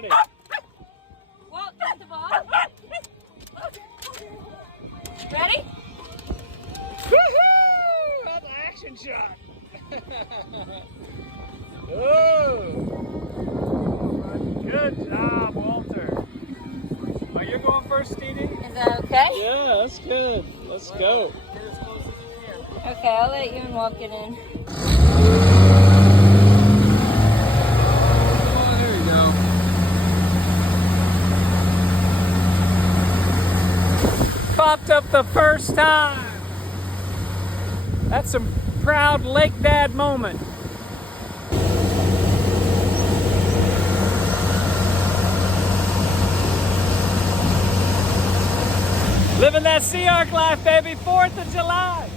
buddy. Walt, get the ball. Ready? Woohoo! That's an action shot. Oh! Good job, Walter. Are you going first, Dee? Is that okay? Yeah, that's good. Let's go. Okay, I'll let you and Walt get in. Oh, there you go. Popped up the first time. That's some proud Lake Dad moment. Living that Sea Ark life, baby. 4th of July.